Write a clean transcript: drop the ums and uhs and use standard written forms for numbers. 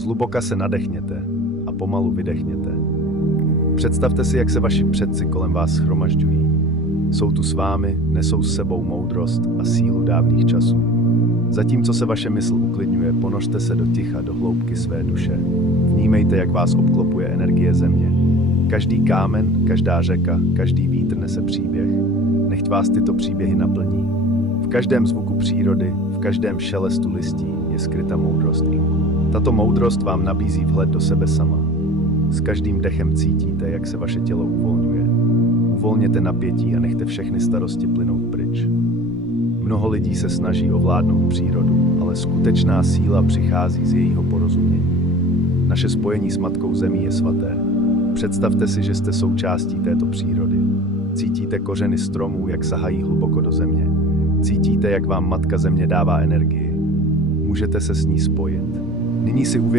Zhluboka se nadechněte a pomalu vydechněte. Představte si, jak se vaši předci kolem vás shromažďují. Jsou tu s vámi, nesou s sebou moudrost a sílu dávných časů. Zatímco se vaše mysl uklidňuje, ponořte se do ticha, do hloubky své duše. Vnímejte, jak vás obklopuje energie země. Každý kámen, každá řeka, každý vítr nese příběh. Nechť vás tyto příběhy naplní. V každém zvuku přírody, v každém šelestu listí je skryta moudrost Inku. Tato moudrost vám nabízí vhled do sebe sama. S každým dechem cítíte, jak se vaše tělo uvolňuje. Uvolněte napětí a nechte všechny starosti plynout pryč. Mnoho lidí se snaží ovládnout přírodu, ale skutečná síla přichází z jejího porozumění. Naše spojení s Matkou Zemí je svaté. Představte si, že jste součástí této přírody. Cítíte kořeny stromů, jak sahají hluboko do země. Cítíte, jak vám Matka Země dává energii. Můžete se s ní spojit. Nyní si uvědomte,